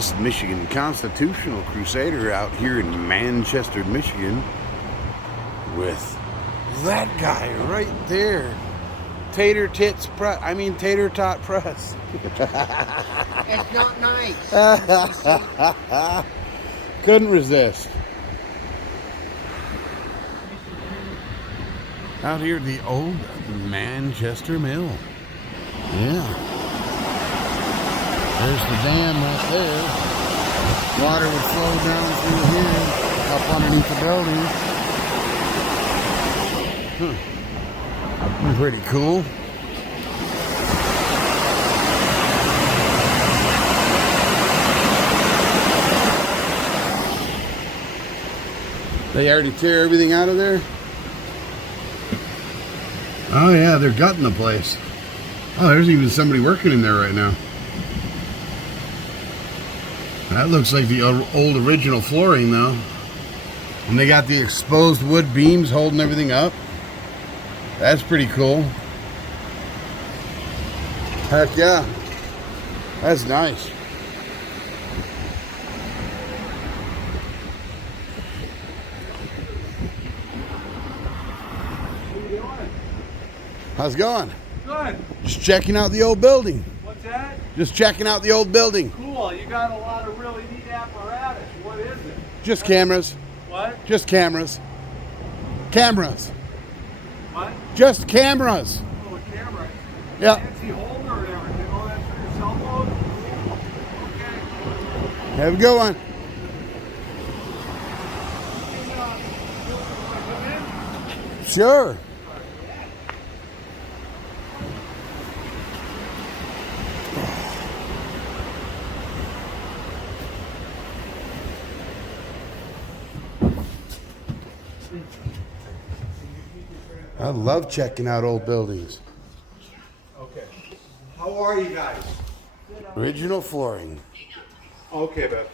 This is Michigan Constitutional Crusader out here in Manchester, Michigan, with that guy right there. Tater Tot Press. It's not nice. Couldn't resist. Out here at the old Manchester Mill. Yeah. There's the dam right there. Water would flow down through here, up underneath the building. Pretty cool. They already tear everything out of there? Oh yeah, they're gutting the place. Oh, there's even somebody working in there right now. That looks like the old original flooring though. And they got the exposed wood beams holding everything up. That's pretty cool. Heck yeah. That's nice. How's it going? Good. Just checking out the old building. What's that? Just checking out the old building. Cool. You got a lot of really neat apparatus. What is it? Just cameras. What? Just cameras. Cameras. What? Just cameras. Oh, a camera. Yeah. Fancy holder and everything. Oh, that's for your cell phone? Okay. Have a good one. Sure. I love checking out old buildings. Okay. How are you guys? Original flooring. Okay, but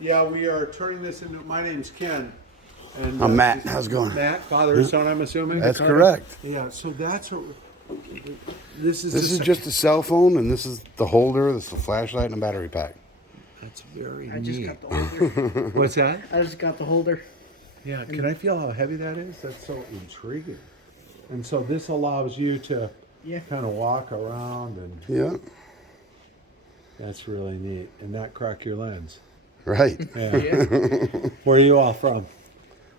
yeah, we are turning this into. My name's Ken. And I'm Matt. How's it going? Matt, father and son, I'm assuming. That's correct. Yeah. So that's what. This is. This is just a cell phone, and this is the holder. This is a flashlight and a battery pack. That's very I just neat. got the holder. What's that? I just got the holder. Yeah, can I feel how heavy that is? That's so intriguing. And so this allows you to kind of walk around, and Yeah. that's really neat. And not crack your lens. Right. Yeah. Yeah. Where are you all from?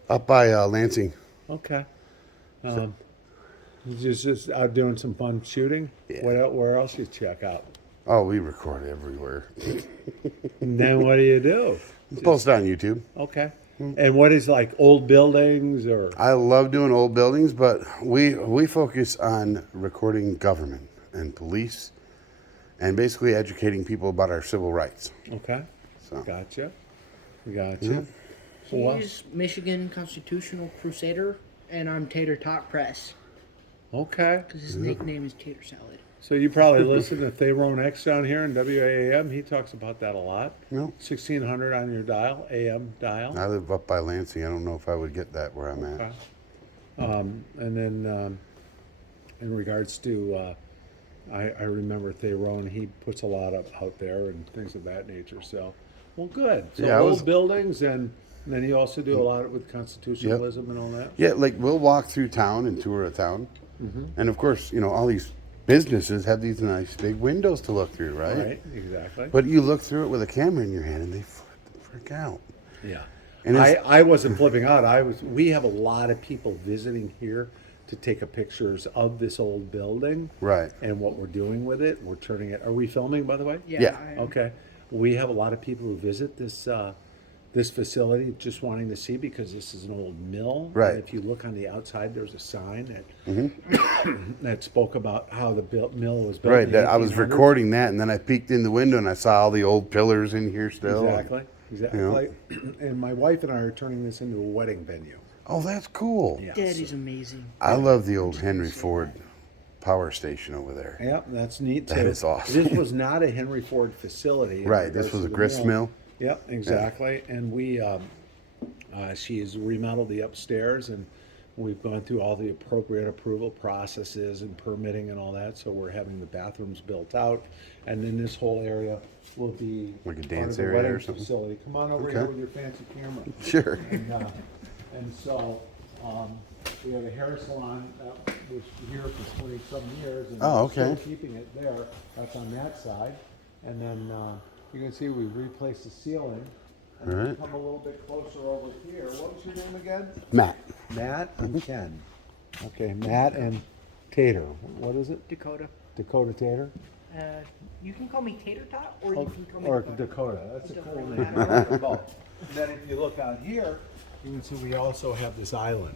Up by Lansing. Okay. You just out doing some fun shooting? Yeah. Where else you check out? Oh, we record everywhere. And then what do? Post on YouTube. Okay. And what is like old buildings or? I love doing old buildings, but we focus on recording government and police and basically educating people about our civil rights. Okay. So. Gotcha. Yeah. Well, He's Michigan Constitutional Crusader, and I'm Tater Tot Press, okay. because his nickname is Tater Salad. So you probably listen to Thayrone X down here in WAAM. He talks about that a lot. No. 1600 on your dial, AM dial. I live up by Lansing. I don't know if I would get that where I'm at. Okay. And then in regards to, I remember Thayrone, he puts a lot out there and things of that nature. So, well, good. So Yeah, old buildings, and then you also do a lot with constitutionalism and all that. Yeah, like we'll walk through town and tour a town. And of course, all these businesses have these nice big windows to look through, right? Right, exactly. But you look through it with a camera in your hand and they freak out. Yeah. And I wasn't flipping out. We have a lot of people visiting here to take a pictures of this old building. Right. And what we're doing with it. We're turning it. Are we filming, by the way? Yeah. I am. Okay. We have a lot of people who visit this facility just wanting to see, because this is an old mill. Right. And if you look on the outside, there's a sign that that spoke about how the mill was built. Right. in the I was 1800s. recording that and then I peeked in the window and I saw all the old pillars in here still. Exactly. And my wife and I are turning this into a wedding venue. Oh, that's cool. Yeah. Daddy's amazing. I love the old Henry Ford power station over there. Yep, that's neat too. That is awesome. This was not a Henry Ford facility. in Right. regards This was to a the grist mill. Yep, exactly. And we, she has remodeled the upstairs, and We've gone through all the appropriate approval processes and permitting and all that, so we're having the bathrooms built out. And then this whole area will be Like a part dance of the area wedding or something? facility. Come on over Okay. here with your fancy camera. Sure. And so, we have a hair salon that was here for 20-some years. And Oh, we're still okay. keeping it there. That's on that side. And then, you can see we replaced the ceiling. And then Alright. come a little bit closer over here. What was your name again? Matt. Matt and Ken. Okay, Matt and Tater. What is it? Dakota. Dakota Tater? You can call me Tater Tot, or you can call me Or Dakota. Dakota. That's a cool Dakota. name. I like them both. And then if you look out here, you can see we also have this island.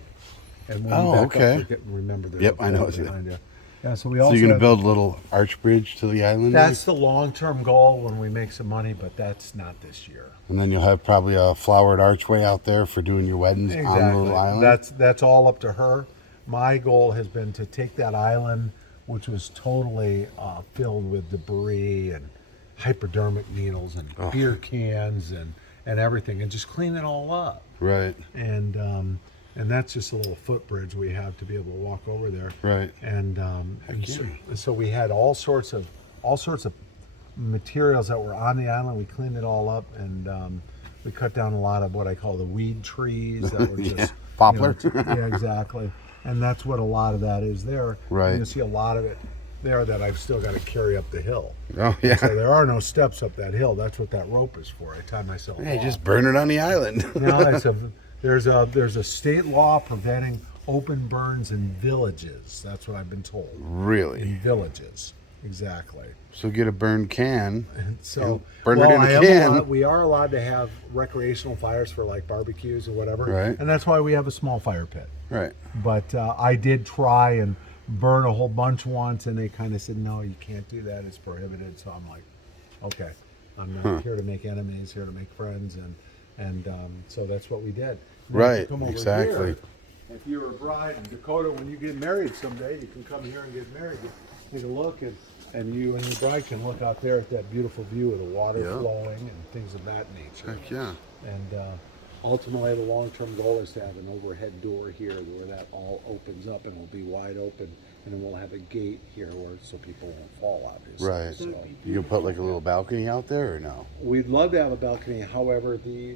And when Oh, you back up, okay. you get- remember there's Yep, a I know building it's- behind you. Yeah, so we So also you're gonna have- build a little arch bridge to the island? That's the long-term goal when we make some money, but that's not this year. And then you'll have probably a flowered archway out there for doing your weddings on the little island? That's all up to her. My goal has been to take that island, which was totally filled with debris and hypodermic needles and beer cans and everything, and just clean it all up. Right, And that's just a little footbridge we have to be able to walk over there. right. And so we had all sorts of materials that were on the island. We cleaned it all up, and we cut down a lot of what I call the weed trees that were just Yeah, poplar. yeah, exactly. And that's what a lot of that is there. Right. And you'll see a lot of it there that I've still got to carry up the hill. Oh, yeah. So there are no steps up that hill. That's what that rope is for. I tie myself Hey, off. just burn it on the island. No, there's a state law preventing open burns in villages. That's what I've been told. Really? In villages, exactly. So get a burned can. So burn it in a I am can. we are allowed to have recreational fires for like barbecues or whatever, Right. and that's why we have a small fire pit. Right. But I did try and burn a whole bunch once, and they kind of said, no, you can't do that. It's prohibited. So I'm like, okay, I'm not here to make enemies, here to make friends, and so that's what we did. Now, if you Right, come over exactly. here, if you're a bride in Dakota, when you get married someday, you can come here and get married. Take a look, and you and your bride can look out there at that beautiful view of the water Yeah. flowing and things of that nature. Heck yeah. And ultimately, the long-term goal is to have an overhead door here where that all opens up and will be wide open, and then we'll have a gate here where so people won't fall, obviously. Right. So You can put like a little balcony out there or no? we'd love to have a balcony. However, the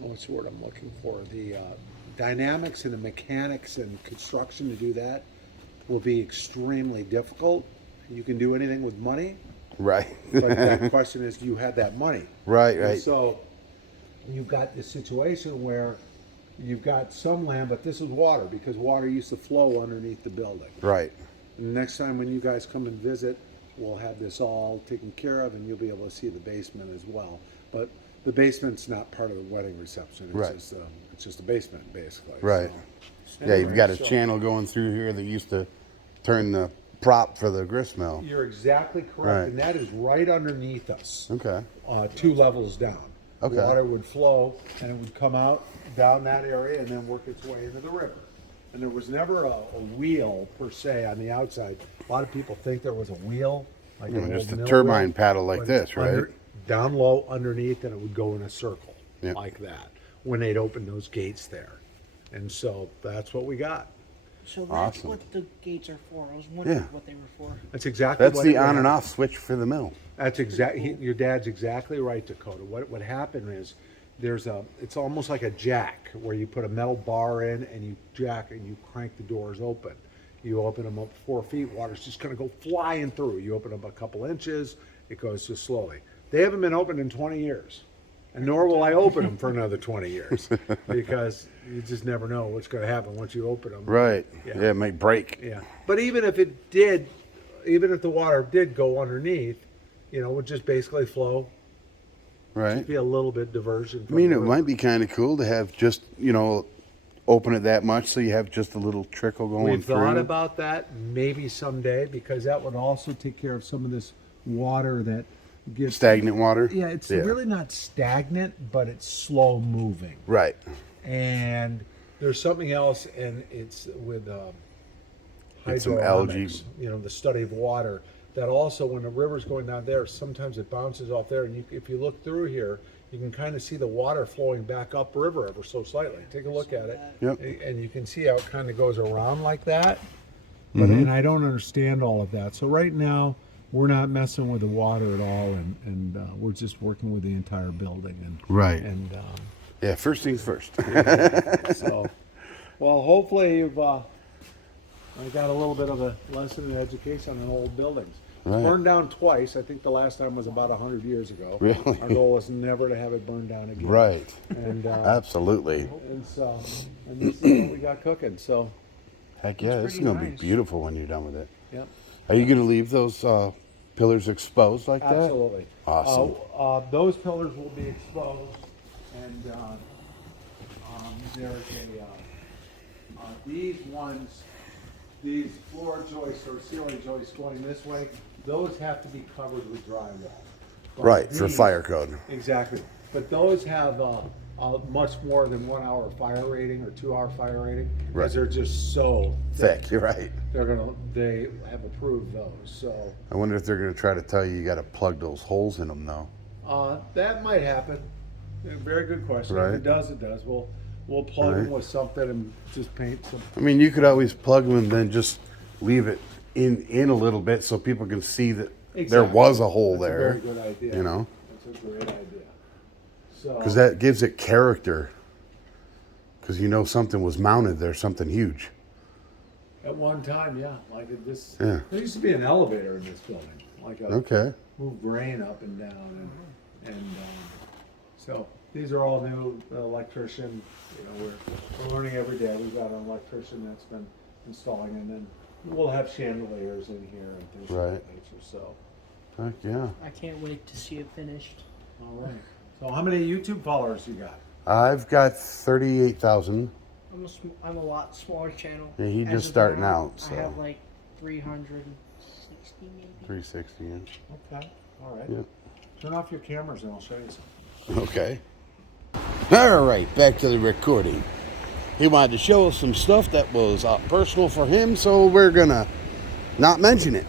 what's the word I'm looking for? The dynamics and the mechanics and construction to do that will be extremely difficult. You can do anything with money, Right. but the question is, do you have that money? Right, And right. so you've got this situation where you've got some land, but this is water because water used to flow underneath the building. Right. And the next time when you guys come and visit, we'll have this all taken care of, and you'll be able to see the basement as well. But the basement's not part of the wedding reception. It's Right. just a basement, basically. Right. So, Yeah, you've got a so channel going through here that used to turn the prop for the grist mill. You're exactly correct, Right. and that is right underneath us. Okay. 2 levels down. Okay. Water would flow and it would come out down that area and then work its way into the river. And there was never a wheel per se on the outside. A lot of people think there was a wheel, like an Just old a mill turbine wheel, paddle like but this, right? down low underneath, and it would go in a circle Yep. like that when they'd open those gates there. And so that's what we got. So that's Awesome. what the gates are for. I was wondering Yeah. what they were for. That's exactly That's what the it on and was. off switch for the mill. That's exactly, your dad's exactly right, Dakota. What happened is it's almost like a jack where you put a metal bar in and you jack and you crank the doors open. You open them up 4 feet, water's just gonna go flying through. You open them a couple inches, it goes just slowly. They haven't been opened in 20 years. And nor will I open them for another 20 years because you just never know what's gonna happen once you open them. Right. Yeah. Yeah, it might break. Yeah, but even if it did, even if the water did go underneath, it would just basically flow. Right. Be a little bit diversion. I mean, it might be kind of cool to have just, open it that much so you have just a little trickle going We've through. thought about that maybe someday because that would also take care of some of this water that gets Stagnant water? Yeah, it's really not stagnant, but it's slow moving. Right. And there's something else, and it's with Get some algae. hydrodynamics, the study of water. That also, when the river's going down there, sometimes it bounces off there, and if you look through here, you can kind of see the water flowing back upriver ever so slightly. Take a look at it. Yep. And you can see how it kind of goes around like that. But and I don't understand all of that. So right now we're not messing with the water at all, and we're just working with the entire building. And Right. And Yeah, first things first. so, well, hopefully you've I got a little bit of a lesson in education on old buildings. Right. Burned down twice. I think the last time was about 100 years ago. Really? Our goal is never to have it burned down again. Right. And Absolutely. and so, and this is what we got cooking. So, Heck yeah, this is pretty going to be nice. beautiful when you're done with it. yep, Are you going to leave those pillars exposed like that? absolutely. Awesome. Those pillars will be exposed, and there's these ones, these floor joists or ceiling joists going this way. Those have to be covered with drywall. But Right, for these- fire code. Exactly. But those have much more than 1 hour fire rating or 2 hour fire rating. Right. Because they're just so Thick, you're right. they have approved those. So I wonder if they're going to try to tell you got to plug those holes in them though. that might happen. Very good question. Right. If it does, it does. We'll plug them Right. with something and just paint some. I mean, you could always plug them and then just leave it in a little bit so people can see that there Exactly. was a hole That's there. a very good idea. You know, That's a great idea. So because that gives it character. Because you know something was mounted there, something huge. at one time, yeah, this. Yeah. There used to be an elevator in this building, like a Okay. move grain up and down, and so these are all new. The electrician, we're learning every day. We've got an electrician that's been installing, and then we'll have chandeliers in here and things of Right. that nature. So, Heck yeah. I can't wait to see it finished. all right. So, how many YouTube followers you got? I've got 38,000. I'm a lot smaller channel. Yeah, he As just of starting now, out, so. I have like 360 maybe. 360 inch. Okay. All right. Yep. Turn off your cameras and I'll show you something. Okay. All right, back to the recording. He wanted to show us some stuff that was personal for him, so we're gonna not mention it.